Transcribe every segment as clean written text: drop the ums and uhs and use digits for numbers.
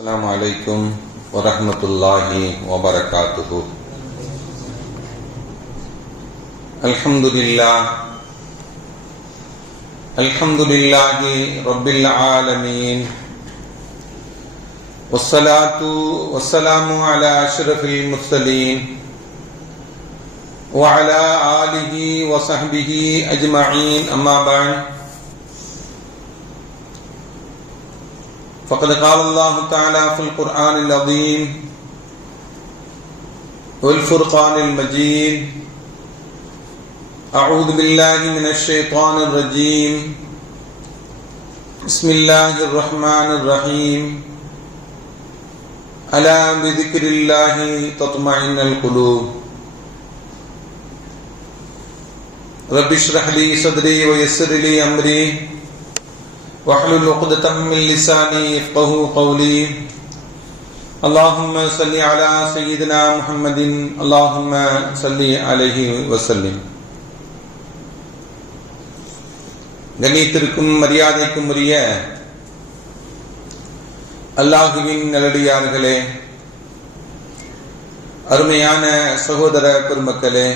السلام عليكم ورحمة الله وبركاته. الحمد لله رب العالمين، والصلاة والسلام على أشرف المرسلين وعلى آله وصحبه أجمعين، أما بعد، فقد قال الله تعالى في القرآن العظيم والفرقان المجيد: أعوذ بالله من الشيطان الرجيم، بسم الله الرحمن الرحيم، ألا بذكر الله تطمئن القلوب، رب اشرح لي صدري ويسر لي أمري واحلل عقدة من لساني يفقهوا قولي. اللهم صل على سيدنا محمد، اللهم صل عليه وسلم. கண்ணியத்திற்கும் மரியாதைக்கும் உரிய அல்லாஹுவின் நல்லடியார்களே, அருமையான சகோதர பெருமக்களே,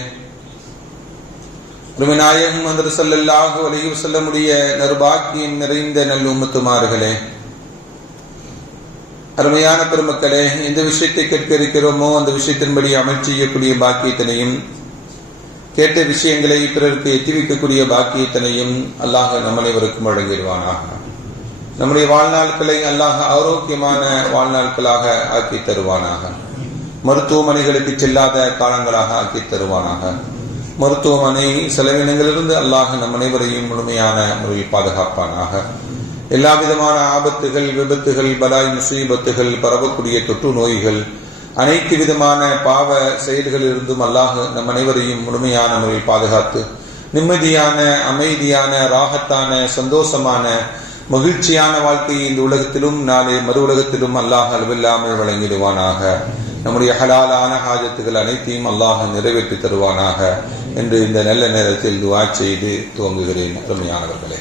நாயகம் ஹஜ்ரத் ஸல்லல்லாஹு அலைஹி வஸல்லமுடைய நற்பாக்கியம் நிறைந்த நல்ல உம்மத்துமார்களே, அருமையான பெருமக்களே, எந்த விஷயத்தை கேட்க இருக்கிறோமோ அந்த விஷயத்தின்படி அமல் செய்யக்கூடிய பாக்கியத்தினையும், கேட்ட விஷயங்களை பிறருக்கு எத்தி வைக்கக்கூடிய பாக்கியத்தினையும் அல்லாஹ் நம் அனைவருக்கும் வழங்கிடுவானாக. நம்முடைய வாழ்நாட்களை அல்லாஹ் ஆரோக்கியமான வாழ்நாட்களாக ஆக்கி தருவானாக. மருத்துவமனைகளுக்கு செல்லாத காலங்களாக ஆக்கி தருவானாக. மருத்துவமனை செலவினங்களிலிருந்து அல்லாஹ் நம் அனைவரையும் முழுமையான முறையில் பாதுகாப்பானாக. எல்லா விதமான ஆபத்துகள், விபத்துகள், பலாய் முசீபத்துகள், பரவக்கூடிய தொற்று நோய்கள், அனைத்து விதமான பாவ செயல்களிலிருந்தும் அல்லாஹ் நம் அனைவரையும் முழுமையான முறையில் பாதுகாத்து நிம்மதியான, அமைதியான, ராகத்தான, சந்தோஷமான, மகிழ்ச்சியான வாழ்க்கையை இந்த உலகத்திலும் நாளை மறு உலகத்திலும் அல்லாஹ் அளவில்லாமல் வழங்கிடுவானாக. நம்முடைய ஹலாலான ஹாஜத்துகள் அனைத்தையும் அல்லாஹ் நிறைவேற்றி தருவானாக என்று இந்த நல்ல நேரத்தில் துஆ செய்து துவங்குகிறேன். அருமையானவர்களே,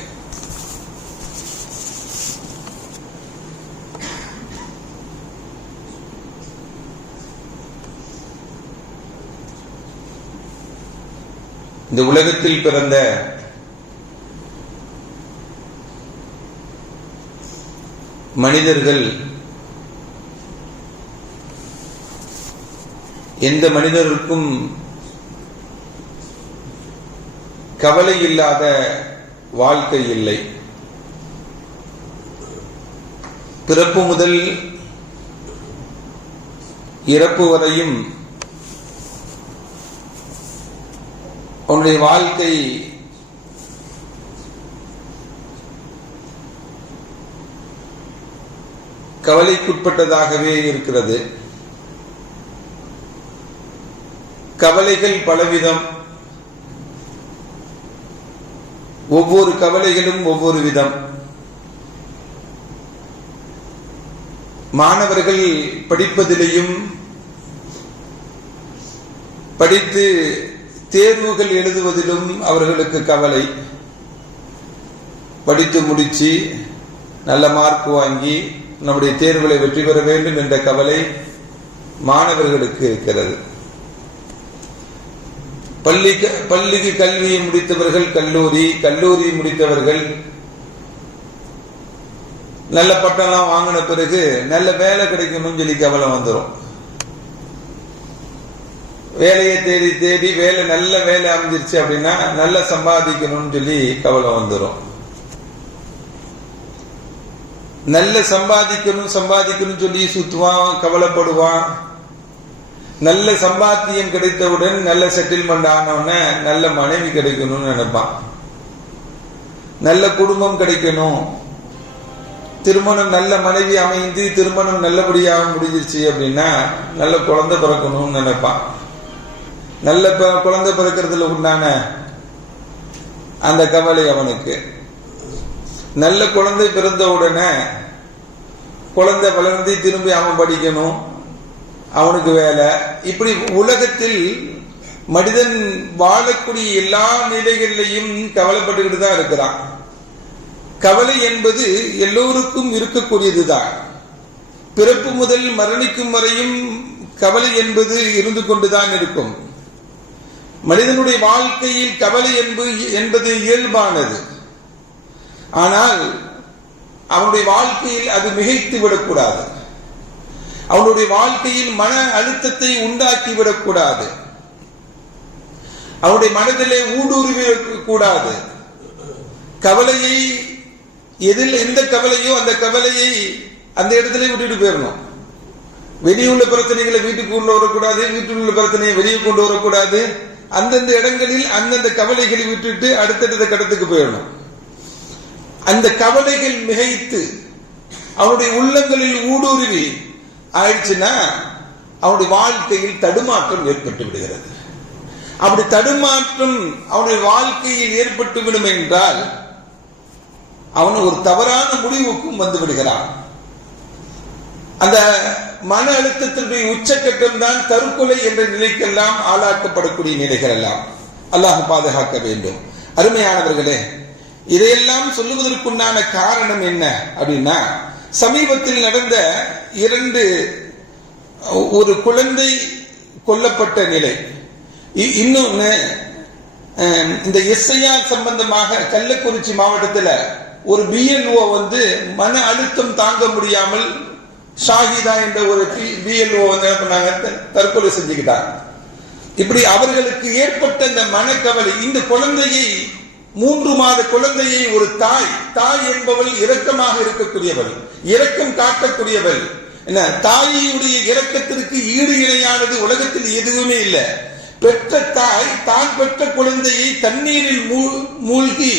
இந்த உலகத்தில் பிறந்த மனிதர்கள் எந்த மனிதருக்கும் கவலை இல்லாத வாழ்க்கை இல்லை. பிறப்பு முதல் இறப்பு வரையும் உன்னுடைய வாழ்க்கை கவலைக்குட்பட்டதாகவே இருக்கிறது. கவலைகள் பலவிதம், ஒவ்வொரு கவலைகளும் ஒவ்வொரு விதம். மாணவர்கள் படிப்பதிலேயும், படித்து தேர்வுகள் எழுதுவதிலும் அவர்களுக்கு கவலை. படித்து முடிச்சு நல்ல மார்க் வாங்கி நம்முடைய தேர்வுகளை வெற்றி பெற வேண்டும் என்ற கவலை மாணவர்களுக்கு இருக்கிறது. பள்ளிக்கு கல்வியை முடித்தவர்கள் கல்லூரி முடித்தவர்கள் நல்ல பட்டம்லாம் வாங்கின பிறகு நல்ல வேலை கிடைக்கணும்னு சொல்லி கவலை வந்துடும். வேலையை தேடி தேடி நல்ல வேலை அமைஞ்சிருச்சு அப்படின்னா நல்ல சம்பாதிக்கணும்னு சொல்லி கவலை வந்துடும். நல்ல சம்பாதிக்கணும் சொல்லி சுத்துவான், கவலைப்படுவான். நல்ல சம்பாத்தியம் கிடைத்தவுடன், நல்ல செட்டில்மெண்ட் ஆனவுடனே நல்ல மனைவி கிடைக்கணும்னு நினைப்பான். நல்ல குடும்பம் கிடைக்கணும், திருமணம், நல்ல மனைவி அமைந்து திருமணம் நல்லபடியாக முடிஞ்சிருச்சு அப்படின்னா நல்ல குழந்தை பிறக்கணும்னு நினைப்பான். நல்ல குழந்தை பிறக்கிறதுல உண்டான அந்த கவலை அவனுக்கு. நல்ல குழந்தை பிறந்த உடனே குழந்தை வளர்ந்து திரும்பி அவன் படிக்கணும், அவனுக்கு வேலை. இப்படி உலகத்தில் மனிதன் வாழக்கூடிய எல்லா நிலைகளிலையும் கவலைப்பட்டுக்கிட்டு தான் இருக்கிறான். கவலை என்பது எல்லோருக்கும் இருக்கக்கூடியதுதான். பிறப்பு முதல் மரணிக்கும் வரையும் கவலை என்பது இருந்து கொண்டுதான் இருக்கும். மனிதனுடைய வாழ்க்கையில் கவலை என்பது இயல்பானது. ஆனால் அவனுடைய வாழ்க்கையில் அது மிகைத்து விடக்கூடாது. அவனுடைய வாழ்க்கையில் மன அழுத்தத்தை உண்டாக்கி விடக்கூடாது. அவனுடைய மனதிலே ஊடுருவிடக்கூடாது. கவலையை எந்த கவலையோ அந்த கவலையை அந்த இடத்துல விட்டுட்டு போயிடணும். வெளியுள்ள பிரச்சனைகளை வீட்டுக்கு கொண்டு வரக்கூடாது, வீட்டில் உள்ள பிரச்சனையை வெளியே கொண்டு வரக்கூடாது. அந்தந்த இடங்களில் அந்தந்த கவலைகளை விட்டுட்டு அடுத்தடுத்த கடத்துக்கு போயிடணும். அந்த கவலைகள் மிகைத்து அவனுடைய உள்ளங்களில் ஊடுருவி ஆயிடுச்சுன்னா அவனுடைய வாழ்க்கையில் தடுமாற்றம் ஏற்பட்டு விடுகிறது. அப்படி தடுமாற்றம் அவனுடைய வாழ்க்கையில் ஏற்பட்டு விடும் என்றால் அவன் ஒரு தவறான முடிவுக்கும் வந்து விடுகிறான். அந்த மன அழுத்தத்தினுடைய உச்சக்கட்டம் தான் தற்கொலை என்ற நிலைக்கெல்லாம் ஆளாக்கப்படக்கூடிய நிலைகள் எல்லாம். அல்லாஹ் பாதுகாக்க வேண்டும். அருமையானவர்களே, இதையெல்லாம் சொல்லுவதற்குண்டான காரணம் என்ன அப்படின்னா, சமீபத்தில் நடந்த ஒரு குழந்தை கொல்லப்பட்ட நிலை. இன்னொன்னு, இந்த எஸ்ஐஆர் சம்பந்தமாக கள்ளக்குறிச்சி மாவட்டத்தில் ஒரு பிஎல்ஓ மன அழுத்தம் தாங்க முடியாமல் ஷாஹிதா என்ற ஒரு பிஎல்ஓ என்ன பண்ணாங்க, தற்கொலை செஞ்சுக்கிட்டாங்க. இப்படி அவர்களுக்கு ஏற்பட்ட இந்த மனக்கவலை, இந்த குழந்தையை 3 மாத குழந்தையை ஒரு தாய் என்பவள் இரக்கமாக இருக்கக்கூடியவள், இரக்கம் காட்டக்கூடியவள். என்ன, தாயுடைய இரக்கத்திற்கு ஈடு இணையானது உலகத்தில் எதுவுமே இல்லை. பெற்ற தாய் தான் பெற்ற குழந்தையை தண்ணீரில் மூழ்கி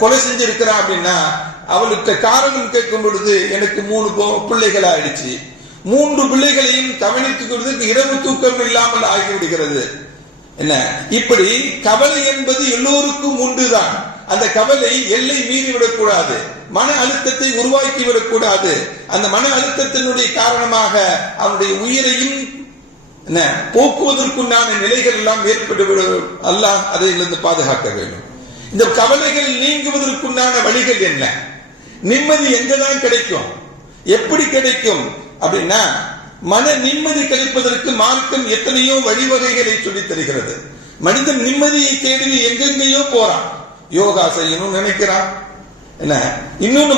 கொலை செஞ்சிருக்கிறா அப்படின்னா அவளுக்கு காரணம் கேட்கும் பொழுது எனக்கு 3 பிள்ளைகள் ஆயிடுச்சு, 3 பிள்ளைகளையும் கவனித்துக் கொள்வதற்கு இரவு தூக்கம் இல்லாமல் ஆகிவிடுகிறது. என்ன, இப்படி கவலை என்பது எல்லோருக்கும் உண்டுதான். அந்த கவலை எல்லை மீறிவிடக்கூடாது, மன அழுத்தத்தை உருவாக்கி விடக்கூடாது. அந்த மன அழுத்தத்தினுடைய காரணமாக அவனுடைய உயிரையும் போக்குவதற்குண்டான நிலைகள் எல்லாம் ஏற்பட்டுவிடும். அல்லாஹ் அதிலிருந்து பாதுகாக்க வேண்டும். இந்த கவலைகள் நீங்குவதற்குண்டான வழிகள் என்ன? நிம்மதி எங்கதான் கிடைக்கும், எப்படி கிடைக்கும் அப்படின்னா, மன நிம்மதி கிடைப்பதற்கு மார்க்கம் எத்தனையோ வழிவகைகளை சொல்லித் தருகிறது. மனிதன் நிம்மதியை தேடி எங்கெங்கேயோ போறான். யோகா செய்யணும் நினைக்கிறான், என்ன இன்னொன்னு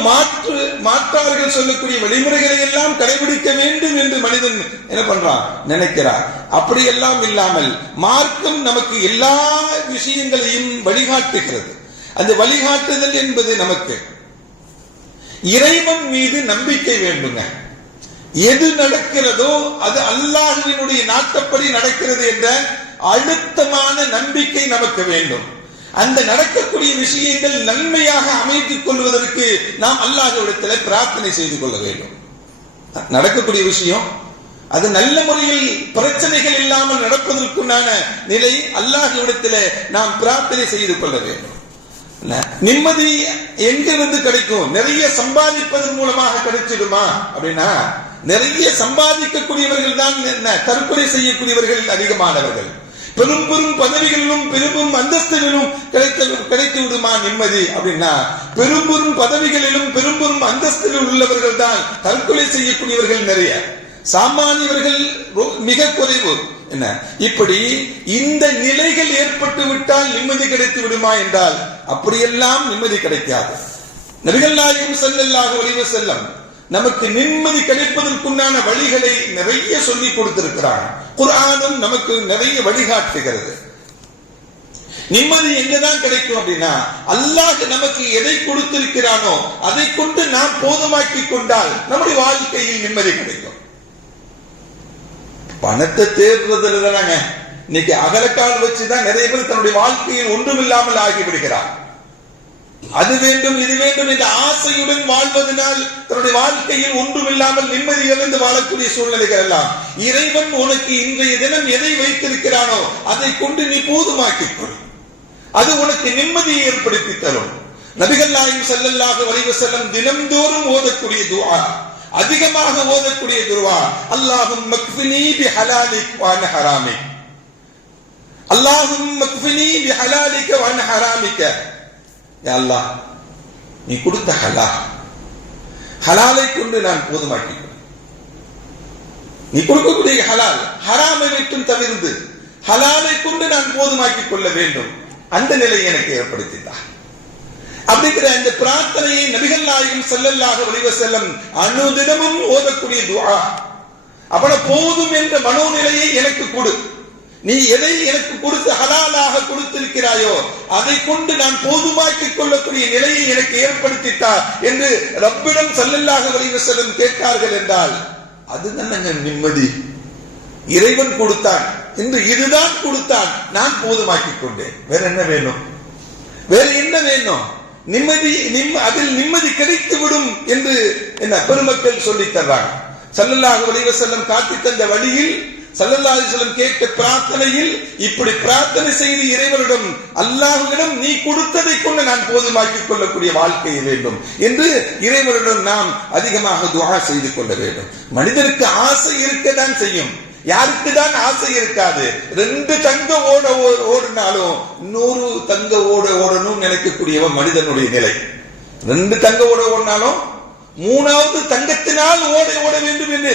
மாற்றார்கள் சொல்லக்கூடிய வழிமுறைகளை எல்லாம் கடைபிடிக்க வேண்டும் என்று மனிதன் என்ன பண்றான், நினைக்கிறான். அப்படியெல்லாம் இல்லாமல் மார்க்கம் நமக்கு எல்லா விஷயங்களையும் வழிகாட்டுகிறது. அந்த வழிகாட்டுதல் என்பது நமக்கு இறைவன் மீது நம்பிக்கை வேண்டுங்க. எது நடக்கிறதோ அது அல்லாஹ்வினுடைய நாட்டப்படி நடக்கிறது என்ற அழுத்தமான நம்பிக்கை நமக்கு வேண்டும். அந்த நடக்கக்கூடிய விஷயங்கள் நன்மையாக அமைத்துக் கொள்வதற்கு நாம் அல்லாஹ்விடத்தில் பிரார்த்தனை செய்து கொள்ள வேண்டும். நடக்கக்கூடிய விஷயம் அது நல்ல முறையில் பிரச்சனைகள் இல்லாமல் நடப்பதற்குண்டான நிலை அல்லாஹ்விடத்தில் நாம் பிரார்த்தனை செய்து கொள்ள வேண்டும். நிம்மதி எங்கிருந்து கிடைக்கும்? நிறைய சம்பாதிப்பதன் மூலமாக கிடைச்சிடுமா அப்படின்னா, நிறைய சம்பாதிக்கக்கூடியவர்கள் தான் தற்கொலை செய்யக்கூடியவர்கள் அதிகமானவர்கள். பெரும் பெரும் பதவிகளிலும் பெரும் அந்தஸ்திலும் கிடைத்து விடுமா நிம்மதி அப்படின்னா, பெரும் பெரும் பதவிகளிலும் பெரும் பெரும் அந்தஸ்திலும் உள்ளவர்கள் தான் தற்கொலை செய்யக்கூடியவர்கள் நிறைய, சாமானியவர்கள் மிக குறைவு. என்ன, இப்படி இந்த நிலைகள் ஏற்பட்டு விட்டால் நிம்மதி கிடைத்து விடுமா என்றால் அப்படியெல்லாம் நிம்மதி கிடைக்காது. நபிகள் நாயகம் ஸல்லல்லாஹு அலைஹி வஸல்லம் நமக்கு நிம்மதி கிடைப்பதற்குண்டான வழிகளை நிறைய சொல்லி கொடுத்திருக்கிறார். குர்ஆனும் நமக்கு நிறைய வழிகாட்டுகிறது. நிம்மதி எங்கதான் கிடைக்கும் அப்படின்னா, அல்லாஹ் நமக்கு எதை கொடுத்திருக்கிறானோ அதை கொண்டு நாம் போதுமாக்கி கொண்டால் நம்முடைய வாழ்க்கையில் நிம்மதி கிடைக்கும். பணத்தை தேடுறதுல தானங்க இன்னைக்கு அகலக்கால் வச்சுதான் நிறைய பேர் தன்னுடைய வாழ்க்கையில் ஒன்றுமில்லாமல் ஆகிவிடுகிறார். அது வேண்டும் இது வேண்டும் என்ற ஆசையுடன் வாழ்வதனால் தன்னுடைய வாழ்க்கையில் ஒன்றுமில்லாமல் நிம்மதி இழந்து வாழக்கூடிய சூழ்நிலைகள் எல்லாம். இறைவன் உனக்கு இன்றைய தினம் எதை வைத்திருக்கிறானோ அதை கொண்டு நீ போதுமாக்கிக் கொள், அது உனக்கு நிம்மதியை ஏற்படுத்தி தரும். நபிகள் நாயகம் ஸல்லல்லாஹு அலைஹி வஸல்லம் தினம்தோறும் ஓதக்கூடிய துஆ, அதிகமாக ஓதக்கூடிய துஆ, அல்லாஹும்ம க்ஃபினி பிஹலாலிக் வ அன் ஹராமிக், அல்லாஹும்ம க்ஃபினி பிஹலாலிக வ அன் ஹராமிக. யா அல்லாஹ், நீ கொடுத்த ஹலாலை கொண்டு நான் போதுமாக்கிக் கொள். நீ கொடுக்கக்கூடிய ஹலால் ஹராமை விட்டும் தவிர்த்து ஹலாலை கொண்டு நான் போதுமாக்கிக் கொள்ள வேண்டும். அந்த நிலையை எனக்கு ஏற்படுத்தினார். அப்படிங்கிற இந்த பிரார்த்தனையை நபிகள் நாயகம் ஸல்லல்லாஹு அலைஹி வஸல்லம் அனுதினமும் ஓதக்கூடிய துஆ. அப்பட போதும் என்ற மனோநிலையை எனக்கு கொடு. நீ எதை எனக்கு கொடுத்து ஹலாலாக கொடுத்திருக்கிறாயோ அதை கொண்டு நான் போதுமாக்கிக் கொள்ளக்கூடிய நிலையை எனக்கு ஏற்படுத்தித்தார் என்று ரப்பிடம் ஸல்லல்லாஹு அலைஹி வஸல்லம் கேட்கார்கள் என்றால் அதுதான் நிம்மதி. இறைவன் கொடுத்தான் என்று இதுதான் கொடுத்தான், நான் போதுமாக்கிக் கொண்டேன். வேற என்ன வேணும்? வேற என்ன வேணும்? நிம்மதி, அதில் நிம்மதி கிடைத்து விடும் என்று என்ன பெருமக்கள் சொல்லி தர்றாங்க. ஸல்லல்லாஹு அலைஹி வஸல்லம் காட்டி தந்த வழியில் ஸல்லல்லாஹு அலைஹி வஸல்லம் கேட்ட பிரார்த்தனையில் இப்படி பிரார்த்தனை செய்து இறைவனிடம் அல்லாஹ்விடம் நீ கொடுத்ததை கொண்டு நான் போதுமாக்கிக் கொள்ளக்கூடிய வாழ்க்கை வேண்டும் என்று இறைவனிடம் நாம் அதிகமாக துஆ செய்து கொள்ள வேண்டும். மனிதனுக்கு ஆசை இருக்கத்தான் செய்யும். யாருக்கு தான் ஆசை இருக்காது? 2 தங்க ஓடினாலும் 100 தங்க ஓடணும் நினைக்கக்கூடியவன் மனிதனுடைய நிலை. 2 தங்க ஓடினாலும் 3வது தங்கத்தினால் ஓட வேண்டும் என்று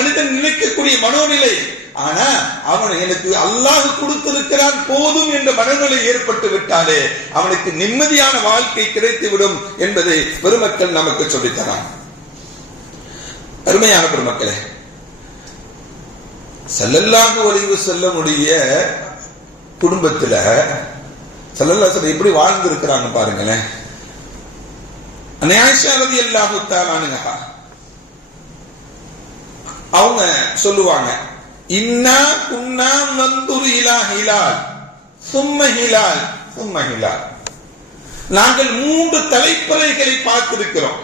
மனிதன் நினைக்கக்கூடிய மனோநிலை. ஆனா அவன் எனக்கு அல்லாஹ் கொடுத்திருக்கிறான் போதும் என்ற மனநிலை ஏற்பட்டு விட்டாலே அவனுக்கு நிம்மதியான வாழ்க்கை கிடைத்து விடும் என்பதை பெருமக்கள் நமக்கு சொல்லித்தரான். அருமையான பெருமக்களே, ஸல்லல்லாஹு அலைஹி வஸல்லமுடைய குடும்பத்துல ஸல்லல்லாஹு அலைஹி வஸல்லம் எப்படி வாழ்ந்து இருக்கிறாங்க பாருங்களேன். அன்னை ஆயிஷா ரலியல்லாஹு தஆலா அன்ஹா அவங்க சொல்லுவாங்க, இன்னா குன்னா நந்துரு இலா ஹிலால் சும்ம ஹிலால் சும்ம ஹிலால். நாங்கள் 3 தலைப்பிறைகளை பார்த்திருக்கிறோம்.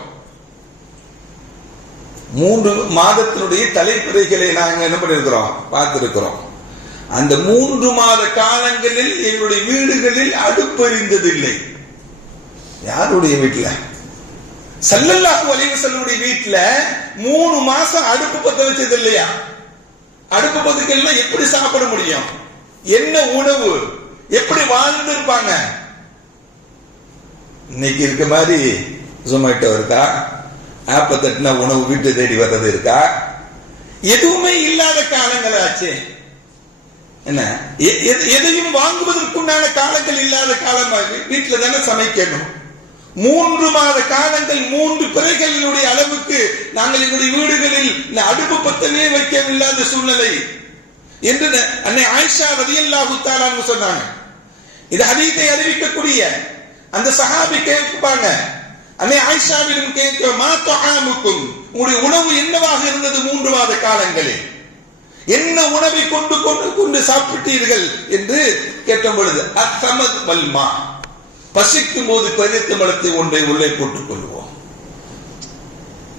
3 மாதத்தினுடைய தலைப்பிறைகளை நாங்கள் என்ன பண்ணிருக்கிறோம்? பார்த்திருக்கிறோம். அந்த 3 மாத காலங்களில் எங்களுடைய வீடுகளில் அடுப்பு எரிந்ததில்லை. யாருடைய வீட்டுல? ஸல்லல்லாஹு அலைஹி வஸல்லம் வீட்டுல 3 மாசம் அடுப்பு பத்த வச்சது இல்லையா? அடுப்பு பத்துக்கெல்லாம் எப்படி சாப்பிட முடியும்? என்ன உணவு? எப்படி வாழ்ந்திருப்பாங்க? இன்னைக்கு இருக்க மாதிரி ஜொமேட்டோ இருக்கா? ஆப்ப தட்டினா உணவு வீட்டு தேடி வர்றது இருக்கா? எதுவுமே இல்லாத காலங்கள் ஆச்சு. என்ன எதையும் வாங்குவதற்குண்டான காலங்கள் இல்லாத காலமாக வீட்டுல தானே சமைக்கணும். 3 மாத காலங்கள் 3 பிறைகளினுடைய அளவுக்கு நாங்கள் எங்களுடைய வீடுகளில் அடுப்பு பத்தமே வைக்கவில்லாத சூழ்நிலை என்று அன்னை ஆயிஷா ரலியல்லாஹு தஆலா சொன்னாங்க. இது ஹதீஸை அறிவிக்கக்கூடிய அந்த சஹாபி கேட்பாங்க, அன்னை ஆயிஷாவிடம் கேட்க, மா துஆமுக்கும், உங்களுடைய உணவு என்னவாக இருந்தது 3 மாத காலங்களில்? என்ன உணவை கொண்டு சாப்பிட்டீர்கள் என்று கேட்ட பொழுது, அஸ்ஸமத் வல்மா, பசிக்கும் போது பெரித்தம்பழத்தை ஒன்றை உள்ளே போட்டுக் கொள்வோம்,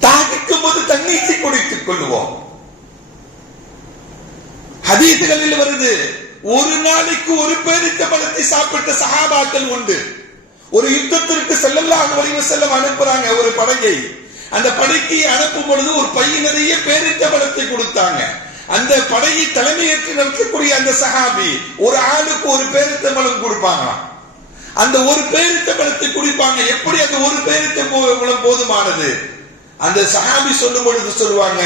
தாகிக்கும் போது தண்ணீரை குடித்துக் கொள்வோம். ஹதீஸ்களில் வருது, ஒரு நாளைக்கு ஒரு பேரித்தம்பழத்தை சாப்பிட்ட சஹாபாக்கள் உண்டு. ஒரு யுத்தத்திற்கு ஸல்லல்லாஹு அலைஹி வஸல்லம் அனுப்புறாங்க ஒரு படையை. அந்த படைக்கு அனுப்பும் பொழுது ஒரு பை நிறைய பேரித்தம்பழத்தை கொடுத்தாங்க. அந்த படையை தலைமையேற்று நடத்தக்கூடிய அந்த சஹாபி ஒரு ஆளுக்கு ஒரு பேரித்தம்பழம் கொடுப்பாங்களாம். அந்த ஒரு பேரித்தம்பழத்தை குடிப்பாங்க. எப்படி அந்த ஒரு பேரித்தம்பழம் போதுமானது? அந்த சஹாபி சொல்லும் பொழுது சொல்லுவாங்க,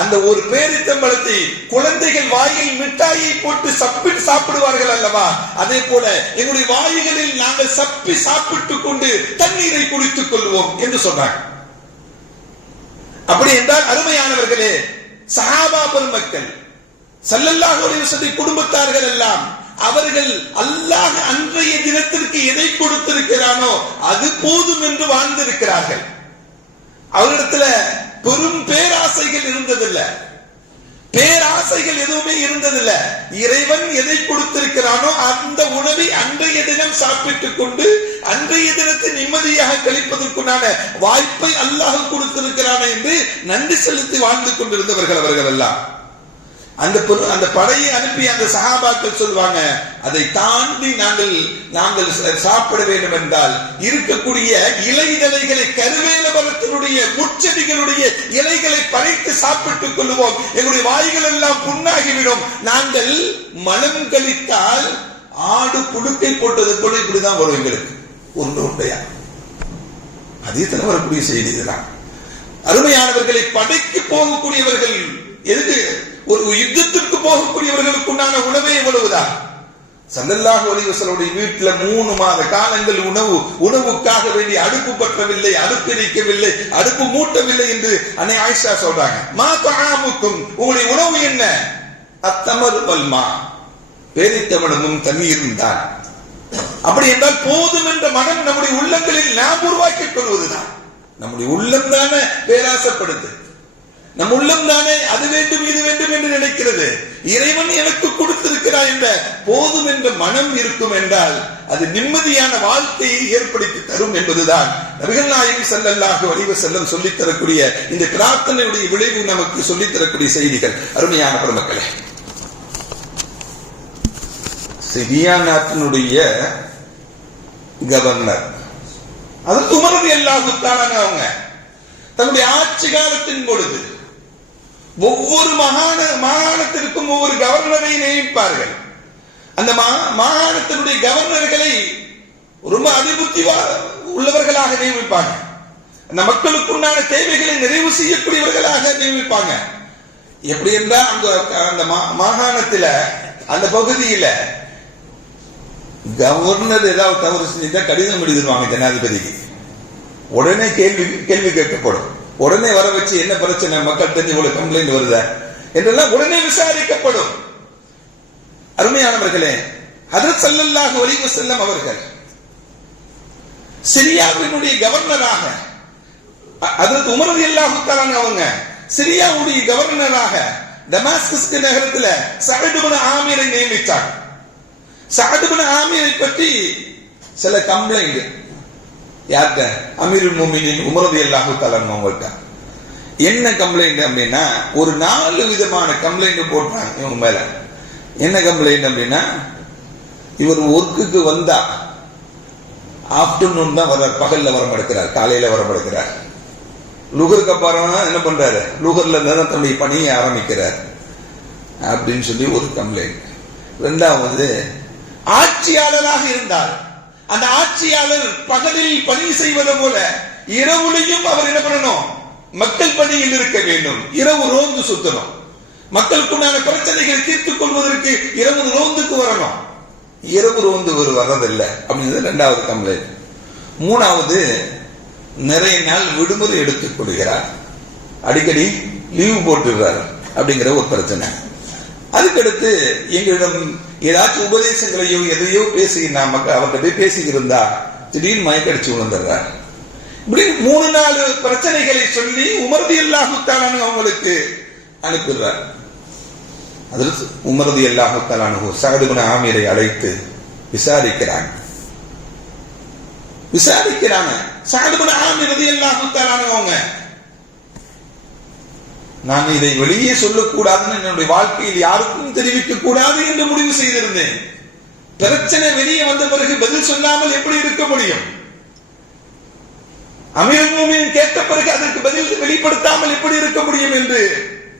அந்த ஒரு பேரித்தம்பழத்தை குழந்தைகள் வாயில் மிட்டாயை போட்டு சப்பிட்டு சாப்பிடுவார்கள் அல்லவா, அதே போல எங்களுடைய வாய்களில் நாங்கள் சப்பி சாப்பிட்டு கொண்டு தண்ணீரை குடித்துக் கொள்வோம் என்று சொன்னாங்க. அப்படி என்றால் அருமையானவர்களே, சஹாபா பெருமக்கள் ஸல்லல்லாஹு அலைஹி வஸல்லம் குடும்பத்தார்கள் எல்லாம் அவர்கள் அல்லாஹ் அன்றைய தினத்திற்கு எதை கொடுத்திருக்கிறானோ அது போதும் என்று வாழ்ந்திருக்கிறார்கள். அவரிடத்துல பெரும் பேராசைகள் இருந்ததில்லை, பேராசைகள் எதுவுமே இருந்ததில்லை. இறைவன் எதை கொடுத்திருக்கிறானோ அந்த உணவை அன்றைய தினம் சாப்பிட்டுக் கொண்டு அன்றைய தினத்தை நிம்மதியாக கழிப்பதற்குண்டான வாய்ப்பை அல்லாஹ் கொடுத்திருக்கிறான் என்று நன்றி செலுத்தி வாழ்ந்து கொண்டிருந்தவர்கள் அவர்கள் எல்லாம். அந்த படையை அனுப்பி அந்த சஹாபாக்கள் சொல்வாங்க, அதை தாண்டி நாங்கள் சாப்பிட வேண்டும் என்றால் இருக்கக்கூடிய இலைதலைகளை, கருவேல மரத்தினுடைய முச்செடிகளுடைய இலைகளை பறித்து சாப்பிட்டுக் கொள்வோம், எங்களுடைய வாய்கள் எல்லாம் புண்ணாகிவிடும். நாங்கள் மனம் கழித்தால் ஆடு புழுக்கை போட்டது போல இப்படிதான் வரும் எங்களுக்கு உண்டையா. அதே தவிர வரக்கூடிய செய்தி இதுதான். அருமையானவர்களை படைக்கு போகக்கூடியவர்கள் எதுக்கு? ஒரு யுத்தத்திற்கு போகக்கூடியவர்களுக்கு உண்டான உணவே இவ்வளவுதான். ஸல்லல்லாஹு அலைஹி வஸல்லம் வீட்டுல 3 மாத காலங்கள் உணவுக்காக வேண்டிய அடுப்பு பற்றவில்லை, அடுப்பு எரிக்கவில்லை, அடுப்பு மூட்டவில்லை என்று அன்னை ஆயிஷா சொல்றாங்க. மா தஆமுக்கும், உங்களுடைய உணவு என்ன? அத்தமர் வல்மா, பேரித்தமிழமும் தண்ணீரும் தான். அப்படி என்றால் போதும் என்ற மனம் நம்முடைய உள்ளங்களில் நாம் உருவாக்கிக் கொள்வதுதான். நம்முடைய உள்ளம் தானே பேராசப்படுது, நம் உள்ளம் தானே அது வேண்டும் இது வேண்டும் என்று நினைக்கிறது. இறைவன் எனக்கு கொடுத்திருக்கிறார் என்ற போதும் என்ற மனம் இருக்கும் என்றால் அது நிம்மதியான வாழ்க்கையை ஏற்படுத்தி தரும் என்பதுதான் நபிகள் நாயகம் ஸல்லல்லாஹு அலைஹி வஸல்லம் சொல்லித் தரக்கூடிய இந்த பிரார்த்தனையுடைய விளைவு நமக்கு சொல்லித் தரக்கூடிய செய்திகள். அருமையான பெருமக்களே, சிரியா நாட்டினுடைய கவர்னர் அதற்கு உமர் ரலியல்லாஹு தஆலா அவங்க தன்னுடைய ஆட்சி காலத்தின் பொழுது ஒவ்வொரு மாகாணத்திற்கும் ஒவ்வொரு கவர்னரை நியமிப்பார்கள். அந்த மாகாணத்தினுடைய கவர்னர்களை ரொம்ப அதிபுத்தி உள்ளவர்களாக நியமிப்பாங்க. அந்த மக்களுக்குண்டான தேவைகளை நிறைவு செய்யக்கூடியவர்களாக நியமிப்பாங்க. எப்படி என்றால் அந்த மாகாணத்தில் அந்த பகுதியில் கவர்னர் ஏதாவது தவறு செஞ்சா கடிதம் எழுதிடுவாங்க ஜனாதிபதிக்கு. உடனே கேள்வி கேட்கப்படும். உடனே வர வச்சு என்ன பிரச்சனை, மக்கள் தெரிஞ்சு இவ்வளவு கம்ப்ளைண்ட் வருத என்றெல்லாம் உடனே விசாரிக்கப்படும். அருமையானவர்களே, ஹஜ்ரத் ஸல்லல்லாஹு அலைஹி வஸல்லம் அவர்கள் சிரியாவினுடைய கவர்னராக, ஹஜ்ரத் உமர் ரலியல்லாஹு தஆலா அவங்க சிரியாவுடைய கவர்னராக டமாஸ்கஸ் நகரத்தில் சஅத் இப்னு ஆமிரை நியமித்தார். சஅத் இப்னு ஆமிரை பற்றி சில கம்ப்ளைண்ட் யார்கிட்ட? அமீருல் முஃமினீன் உமர் ரலியல்லாஹு தஆலா அவங்கள்ட்ட. என்ன கம்ப்ளைண்ட் அப்படின்னா, ஒரு 4 விதமான கம்ப்ளைண்ட் போட்டாங்க இவங்க மேல. என்ன கம்ப்ளைண்ட் அப்படின்னா, இவர் ஒர்க்குக்கு வந்தா ஆப்டர்நூன் தான் வர்றார், பகல்ல வரமடுக்கிறார், காலையில வரமடுக்கிறார். லுகருக்கு அப்புறம் என்ன பண்றாரு, லுகர்ல இருந்தா தான் தன்னுடைய பணியை ஆரம்பிக்கிறார் அப்படின்னு சொல்லி ஒரு கம்ப்ளைண்ட். 2வது, ஆட்சியாளராக இருந்தார். அந்த ஆட்சியாளர் பகலில் பணி செய்வது போல இரவுலையும் அவர் என்ன பண்ணணும், மக்கள் பணியில் இருக்க வேண்டும். இரவு ரோந்து சுத்தணும், மக்களுக்குண்டான பிரச்சனைகளை தீர்த்துக் கொள்வதற்கு இரவு ரோந்துக்கு வரணும். இரவு ரோந்து வர்றதில்லை அப்படிங்கிறது 2வது கம்ப்ளைண்ட். 3வது, நிறைய நாள் விடுமுறை எடுத்துக் கொள்கிறார், அடிக்கடி லீவு போட்டுறார் அப்படிங்கிற ஒரு பிரச்சனை. அதுக்கடுத்து எங்களிடம் ஏதாச்சும் உபதேசங்களையோ எதையோ பேசி அவர்கிட்ட போய் பேசியிருந்தா திடீர்னு மயக்கடிச்சு விழுந்துடுறார். இப்படி 3-4 பிரச்சனைகளை சொல்லி உமர் ரலியல்லாஹு தஆலா அவங்களுக்கு அனுப்பிடுறார். அதில் உமர் ரலியல்லாஹு தஆலா சஅத் இப்னு ஆமிரை அழைத்து விசாரிக்கிறாங்க. சஅத் இப்னு ஆமிர் ரலியல்லாஹு தஆலா அவங்க, நான் இதை வெளியே சொல்லக்கூடாதுன்னு என்னுடைய வாழ்க்கையில் யாருக்கும் தெரிவிக்க கூடாது என்று முடிவு செய்திருந்தேன். பிரச்சனை வெளியே வந்த பிறகு பதில் சொல்லாமல் எப்படி இருக்க முடியும்? அமீருல் முஃமினீன் கேட்ட பிறகு அதற்கு பதில் வெளிப்படுத்தாமல் எப்படி இருக்க முடியும் என்று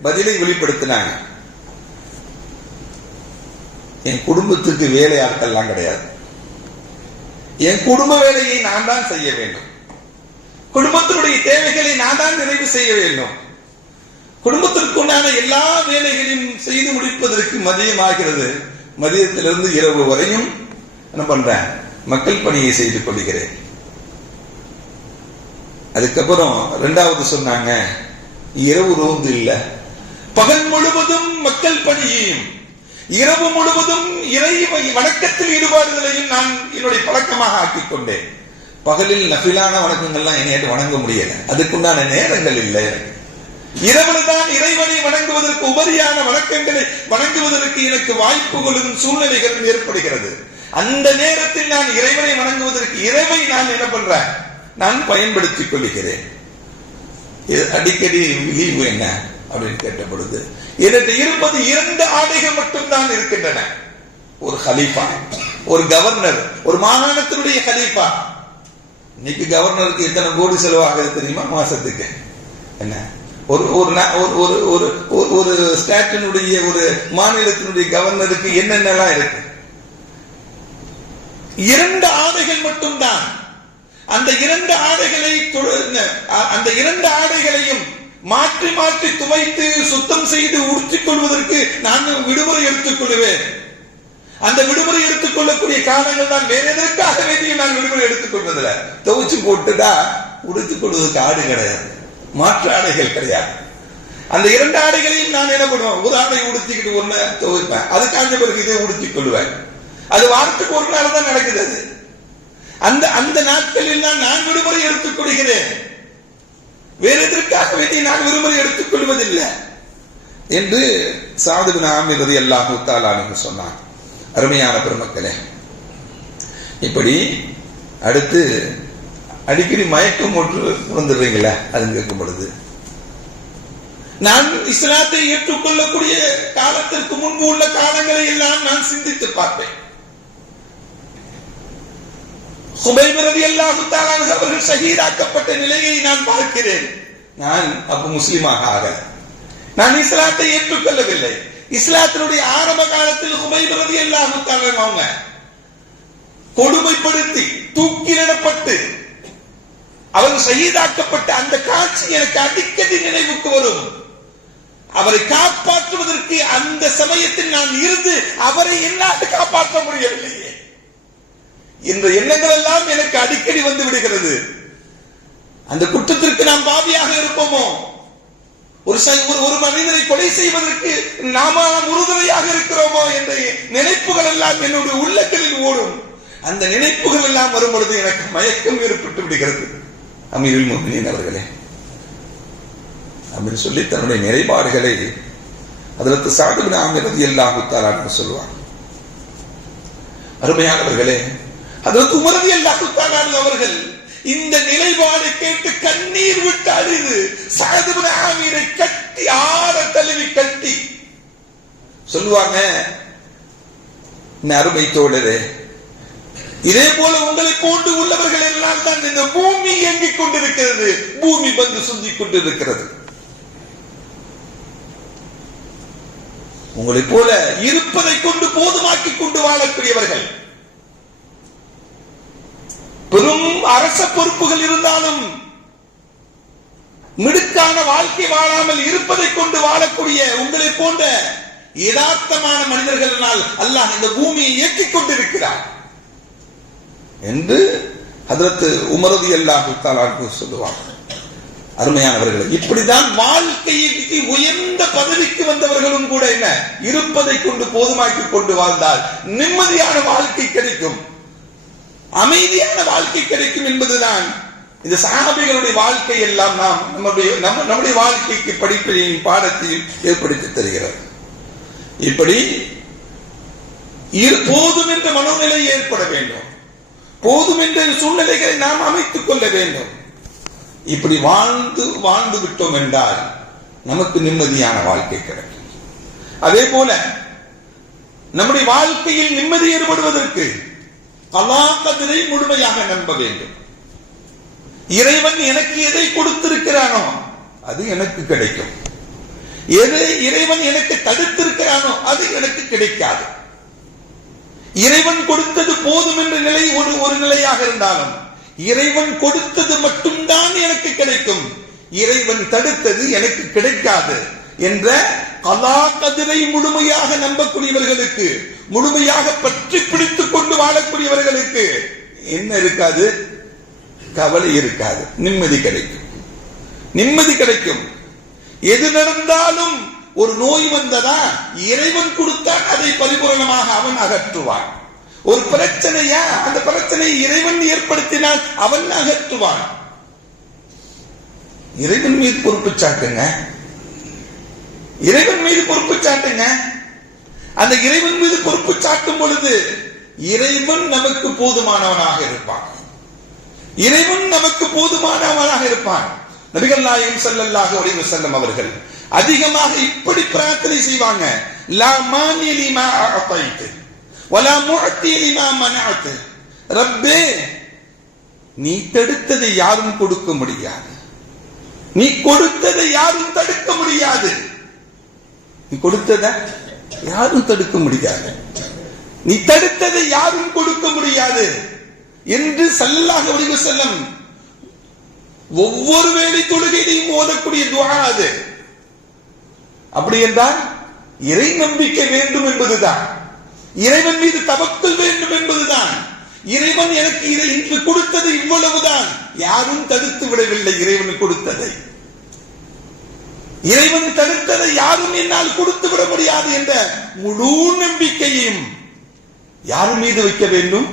பதிலை வெளிப்படுத்தினாங்க. என் குடும்பத்துக்கு வேலையாட்கள்லாம் கிடையாது, என் குடும்ப வேலையை நான் தான் செய்ய வேண்டும், குடும்பத்தினுடைய தேவைகளை நான் தான் நிறைவு செய்ய வேண்டும். குடும்பத்திற்குண்டான எல்லா வேலைகளையும் செய்து முடிப்பதற்கு மதியம் ஆகிறது. மதியத்திலிருந்து இரவு வரையும் என்ன பண்றேன், மக்கள் பணியை செய்து கொள்கிறேன். அதுக்கப்புறம் 2வது சொன்னாங்க, இரவு ரோந்து இல்ல, பகல் முழுவதும் மக்கள் பணியையும் இரவு முழுவதும் இறை வணக்கத்தில் ஈடுபாடுகளையும் நான் என்னுடைய பழக்கமாக ஆக்கிக் கொண்டேன். பகலில் நஃபிலான வணக்கங்கள்லாம் என்னையாட்டு வணங்க முடியல, அதுக்குண்டான நேரங்கள் இல்லை. இரவில் தான் இறைவனை வணங்குவதற்கு உபரியான வணக்கங்களை வணங்குவதற்கு எனக்கு வாய்ப்புகளும் சூழ்நிலைகளும் ஏற்படுகிறது. அந்த நேரத்தில் நான் இறைவனை வணங்குவதற்கு இறைவை நான் என்ன பண்றேன், நான் பயன்படுத்திக் கொள்கிறேன். அடிக்கடி லீவு என்ன அப்படின்னு கேட்ட பொழுது எனக்கு இருப்பது 2 ஆடைகள் மட்டும்தான் இருக்கின்றன. ஒரு ஹலீஃபா, ஒரு கவர்னர், ஒரு மாகாணத்தினுடைய ஹலீஃபா. இன்னைக்கு கவர்னருக்கு எத்தனை கோடி செலவாகுது தெரியுமா மாசத்துக்கு? என்ன ஒரு ஸ்டேட்டினுடைய ஒரு மாநிலத்தினுடைய கவர்னருக்கு என்னென்னலாம் இருக்கு? 2 ஆடைகள் மட்டும்தான். அந்த 2 ஆடைகளையும் மாற்றி மாற்றி துவைத்து சுத்தம் செய்து உடுத்திக் கொள்வதற்கு நான் விடுமுறை எடுத்துக் கொள்வேன். அந்த விடுமுறை எடுத்துக் கொள்ளக்கூடிய காலங்கள் தான். வேற எதற்காக வேண்டிய நான் விடுமுறை எடுத்துக் கொள்வதில்ல. துவைச்சு போட்டுட்டா உடுத்திக் கொள்வதற்கு ஆடு கிடையாது, மாற்று ஆடைகள் கிடையாது. அந்த 2 ஆடைகளையும் நான் என்ன பண்ணுவேன், ஒரு ஆடை உடுத்திக்கிட்டு ஒண்ணு துவைப்பேன், அது காஞ்ச பிறகு இதை உடுத்திக் கொள்வேன். அது வாரத்துக்கு ஒரு நாள் தான் நடக்குது. அது அந்த நாட்களில் நான் விடுமுறை எடுத்துக் கொள்கிறேன். வேற எதற்காக வேண்டி நான் விடுமுறை எடுத்துக் கொள்வதில்லை என்று சஅத் இப்னு ஆமிர் ரலியல்லாஹு தஆலா அன்ஹு சொன்னார். அருமையான பெருமக்களே, இப்படி அடுத்து அடிக்கடி மயக்கம் ஒன்று வந்துடுறீங்களா? அது கேட்கும் பொழுது நான் இஸ்லாத்தை ஏற்றுக்கொள்ளக்கூடிய காலத்திற்கு முன்பு உள்ள காலங்களை எல்லாம் நான் சிந்தித்து பார்ப்பேன். சுபைப் ரலியல்லாஹு தஆலா அவர்கள் ஷஹீதாக்கப்பட்ட நிலையை நான் பார்க்கிறேன். நான் அப்ப முஸ்லிமாக ஆகல, நான் இஸ்லாத்தை ஏற்றுக்கொள்ளவில்லை. இஸ்லாத்தினுடைய ஆரம்ப காலத்தில் சுபைப் ரலியல்லாஹு தஆலா அவங்க கொடுமைப்படுத்தி தூக்கிலிடப்பட்டு அவர் ஷஹீதாக்கப்பட்ட அந்த காட்சி எனக்கு அடிக்கடி நினைவுக்கு வரும். அவரை காப்பாற்றுவதற்கு அந்த சமயத்தில் நான் இருந்து அவரை என்னால் காப்பாற்ற முடியவில்லையே என்ற எண்ணங்கள் எல்லாம் எனக்கு அடிக்கடி வந்து விடுகிறது. அந்த குற்றத்திற்கு நாம் பாவியாக இருப்போமோ, ஒரு மனிதரை கொலை செய்வதற்கு நாம உறுதுணையாக இருக்கிறோமோ என்ற நினைப்புகள் எல்லாம் என்னுடைய உள்ளங்களில் ஓடும். அந்த நினைப்புகள் எல்லாம் வரும் பொழுது எனக்கு மயக்கம் ஏற்பட்டு விடுகிறது. அமீருல் முஃமினீன் அவர்களே அப்படின்னு சொல்லி தன்னுடைய நிலைப்பாடுகளை ஹஜ்ரத் சஅத் இப்னு ஆமிர் ரலியல்லாஹு தஆலா அன்ஹு சொல்வார். அருமையானவர்களே, ஹஜ்ரத் உமர் ரலியல்லாஹு தஆலா அன்ஹு அவர்கள் இந்த நிலைப்பாடு கேட்டு கண்ணீர் விட்டு அழுது சஅத் இப்னு ஆமிரை கட்டி ஆற தழுவி கட்டி சொல்லுவாங்க, அருமை தோழரே, இதே போல உங்களை போன்று உள்ளவர்கள் எல்லாம் தான் இந்த பூமி இயங்கிக் கொண்டிருக்கிறது, பூமி வந்து சுந்திக் கொண்டிருக்கிறது. உங்களை போல இருப்பதை கொண்டு போதுமாக்கி கொண்டு வாழக்கூடியவர்கள், பெரும் அரச பொறுப்புகள் இருந்தாலும் மிடுக்கான வாழ்க்கை வாழாமல் இருப்பதை கொண்டு வாழக்கூடிய உங்களை போன்ற யதார்த்தமான மனிதர்களால் அல்லாஹ் இந்த பூமியை இயக்கிக் கொண்டிருக்கிறார் என்று ஹஜ்ரத் உமர் ரலியல்லாஹு தஆலா அன்ஹு சொல்லுவாங்க. அருமையானவர்களே, இப்படிதான் வாழ்க்கையில் உயர்ந்த பதவிக்கு வந்தவர்களும் கூட என்ன இருப்பதை கொண்டு போதுமாக்கி கொண்டு வாழ்ந்தால் நிம்மதியான வாழ்க்கை கிடைக்கும், அமைதியான வாழ்க்கை கிடைக்கும் என்பதுதான் இந்த சஹாபிகளுடைய வாழ்க்கை எல்லாம் நாம் நம்முடைய வாழ்க்கைக்கு படிப்பையும் பாடத்தையும் ஏற்படுத்தி தருகிறது. இப்படி போதும் என்ற மனோநிலை ஏற்பட வேண்டும், போதும் என்ற சூழ்நிலைகளை நாம் அமைத்துக் கொள்ள வேண்டும். இப்படி வாழ்ந்து விட்டோம் என்றால் நமக்கு நிம்மதியான வாழ்க்கை கிடைக்கும். அதே போல நம்முடைய வாழ்க்கையில் நிம்மதி ஏற்படுவதற்கு அல்லாஹ் கதிரை முழுமையாக நம்ப வேண்டும். இறைவன் எனக்கு எதை கொடுத்திருக்கிறானோ அது எனக்கு கிடைக்கும், எதை இறைவன் எனக்கு தடுத்திருக்கிறானோ அது எனக்கு கிடைக்காது. இறைவன் கொடுத்தது போதும் என்ற நிலை ஒரு நிலையாக இருந்தாலும் இறைவன் கொடுத்தது மட்டும்தான் எனக்கு கிடைக்கும், இறைவன் தடுத்தது எனக்கு கிடைக்காது என்ற கலா கதிரை முழுமையாக நம்பக்கூடியவர்களுக்கு, முழுமையாக பற்றி பிடித்துக் கொண்டு வாழக்கூடியவர்களுக்கு என்ன இருக்காது? கவலை இருக்காது, நிம்மதி கிடைக்கும். நிம்மதி கிடைக்கும். எது நடந்தாலும் ஒரு நோய் வந்ததா இறைவன் கொடுத்தான், அதை பரிபூரணமாக அவன் அகற்றுவான். ஒரு பிரச்சனையா அந்த பிரச்சனையை இறைவன் ஏற்படுத்தினால் அவன் அகற்றுவான். இறைவன் மீது பொறுப்பு சாட்டுங்க, இறைவன் மீது பொறுப்பு சாட்டுங்க. அந்த இறைவன் மீது பொறுப்பு சாட்டும் பொழுது இறைவன் நமக்கு போதுமானவனாக இருப்பான், இறைவன் நமக்கு போதுமானவனாக இருப்பான். நபிகள் நாயகம் ஸல்லல்லாஹு அலைஹி வஸல்லம் அவர்கள் அதிகமாக இப்படி பிரார்த்தனை செய்வாங்க, லா மானி லிமா அஅதைத் வலா முஅத்தி லிமா மனஅத். ரப்பே, நீ தடுத்ததை யாரும் கொடுக்க முடியாது, நீ கொடுத்ததை யாரும் தடுக்க முடியாது, நீ கொடுத்ததை யாரும் தடுக்க முடியாது, நீ தடுத்ததை யாரும் கொடுக்க முடியாது என்று ஸல்லல்லாஹு அலைஹி வஸல்லம் ஒவ்வொரு வேளை தொழுகையிலையும் ஓதக்கூடிய துஆ அது. அப்படி என்றால் இறை நம்பிக்கை வேண்டும் என்பதுதான், இறைவன் மீது தவக்கல் வேண்டும் என்பதுதான். இறைவன் எனக்கு இதை இன்று கொடுத்தது இவ்வளவுதான், யாரும் தடுத்து விடவில்லை. இறைவன் கொடுத்ததை, இறைவன் தடுத்ததை யாரும் என்னால் கொடுத்து விட முடியாது என்ற முழு நம்பிக்கையும் யார் மீது வைக்க வேண்டும்?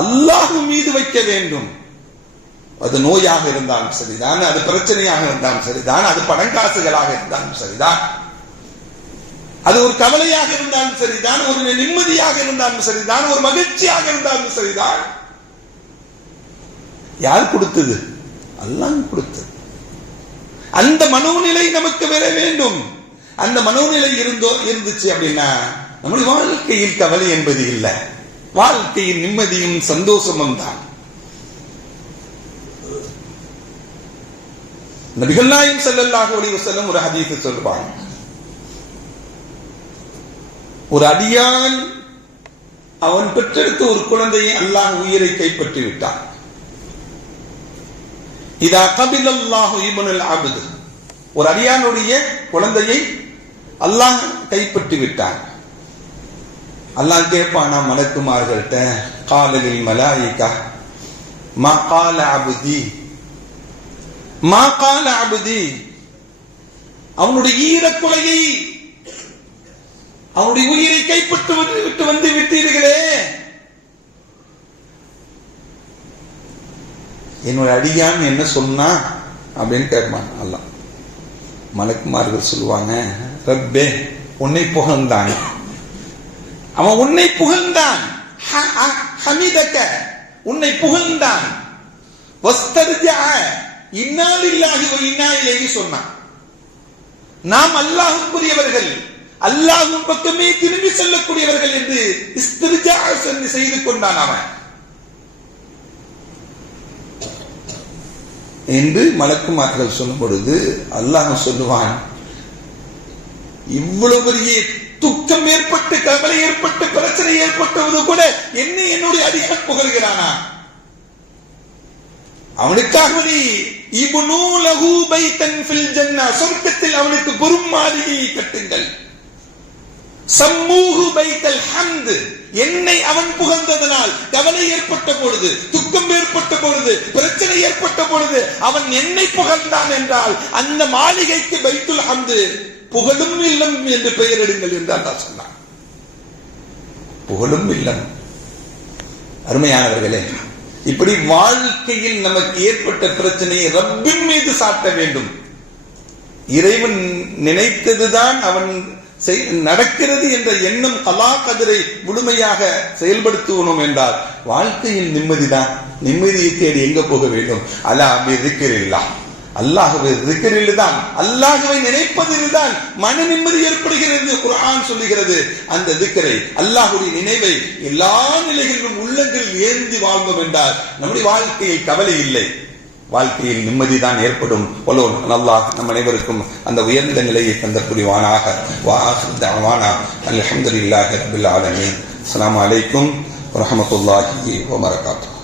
அல்லாஹ் மீது வைக்க வேண்டும். அது நோயாக இருந்தாலும் சரிதான், அது பிரச்சனையாக இருந்தாலும் சரிதான், அது பணங்காசுகளாக இருந்தாலும் சரிதான், அது ஒரு கவலையாக இருந்தாலும் சரிதான், ஒரு நிம்மதியாக இருந்தாலும் சரிதான், ஒரு மகிழ்ச்சியாக இருந்தாலும் சரிதான், யார் கொடுத்தது? அல்லாஹ் கொடுத்தது. அந்த மனோநிலை நமக்கு வர வேண்டும். அந்த மனோநிலை இருந்துச்சு அப்படின்னா நம்முடைய வாழ்க்கையில் கவலை என்பது இல்லை, வாழ்க்கையில் நிம்மதியும் சந்தோஷமும் தான். நபிகள் நாயகம் ஸல்லல்லாஹு அலைஹி வஸல்லம் ஒரு ஹதீஸ் சொல்வாங்க, ஒரு அடியான் அவன் பெற்றெடுத்த ஒரு குழந்தையை அல்லாஹ் உயிரை கைப்பற்றி விட்டான். இதா கபிலல்லாஹு இப்னுல் அப்து, ஒரு அடியானுடைய குழந்தையை அல்லாஹ் கைப்பற்றி விட்டான். அல்லாஹ் கேட்பானா மலக்குமார்கள்ட்ட, காலலில் மலாயிகா மா கால அப்தி மா கால அப்தி, அவனுடைய ஈரக்குலையை, அவனுடைய உயிரை கைப்பற்றி விட்டு வந்து விட்டீர்களே, என்னோட அடியான் என்ன சொன்னா அப்படின்னு கேட்பான். அல்லாஹ் மலக்குமார்கள் சொல்லுவாங்க, ரப்பே உன்னை புகழ்ந்தான், அவன் உன்னை புகழ்ந்தான், ஹமிதக உன்னை புகழ்ந்தான், வஸ்தர்ஜா இன்னா லில்லாஹி வ இன்னா இலைஹி சொன்னான். நாம் அல்லாஹ்வுக்குரியவர்கள், அல்லாஹ்வின் பக்கமே திரும்பி செல்லக்கூடியவர்கள் என்று இஸ்திர்ஜா செய்து கொண்டான் அவன் என்று மலக்குமார்கள் சொல்லும் பொழுது அல்லாஹ் சொல்லுவான், இவ்வளவு பெரிய துக்கம் ஏற்பட்டு, கவலை ஏற்பட்டு, பிரச்சனை ஏற்பட்டது கூட என்னுடைய அதிகம் புகழ்கிறானா? அவனுக்காக இப்னு லஹு பைத்தன் ஃபில் ஜன்னah, சொர்க்கத்தில் அவனுக்கு பெரும் மாளிகையை கட்டுங்கள். சம்மூஹு பைத்தல் ஹம்த், என்னை அவன் புகழ்ந்ததனால் கவலை ஏற்பட்ட பொழுது, துக்கம் ஏற்பட்ட பொழுது, பிரச்சனை ஏற்பட்ட பொழுது அவன் என்னை புகழ்ந்தான் என்றால் அந்த மாளிகைக்கு பைத்துல் ஹம்த், புகழும் இல்லம் என்று பெயரிடுங்கள் என்று அல்லாஹ் சொன்னான். புகழும் இல்லம். அருமையானவர்களே, இப்படி வாழ்க்கையில் நமக்கு ஏற்பட்ட பிரச்சனையை ரப்பின் மீது சாட்ட வேண்டும். இறைவன் நினைத்ததுதான் அவன் நடக்கிறது என்ற எண்ணம் கலா கதிரை முழுமையாக செயல்படுத்துவோம் என்றால் வாழ்க்கையில் நிம்மதிதான். நிம்மதியை தேடி எங்க போக வேண்டும்? அல்லாஹ்வை திக்ரில்லாஹ், அல்லாஹ்வை திக்ரில் தான், அல்லாஹ்வை நினைப்பதில் தான் மன நிம்மதி ஏற்படுகிறது. குர்ஆன் சொல்லுகிறது, அந்த திக்ரை, அல்லாஹ்வுடைய நினைவை எல்லா நிலைகளிலும் உள்ளங்களில் ஏந்தி வாழ்ந்தோம் என்றால் நம்முடைய வாழ்க்கையில் கவலை இல்லை, வாழ்க்கையில் நிம்மதிதான் ஏற்படும். அல்லாஹ் நம் அனைவருக்கும் அந்த உயர்ந்த நிலையை தந்த புரிவானாக. வஆகிரு தஅவானா அல்ஹம்துலில்லாஹி ரப்பில் ஆலமீன். அஸ்ஸலாமு அலைக்கும் வரஹ்மத்துல்லாஹி வபரகாத்துஹு.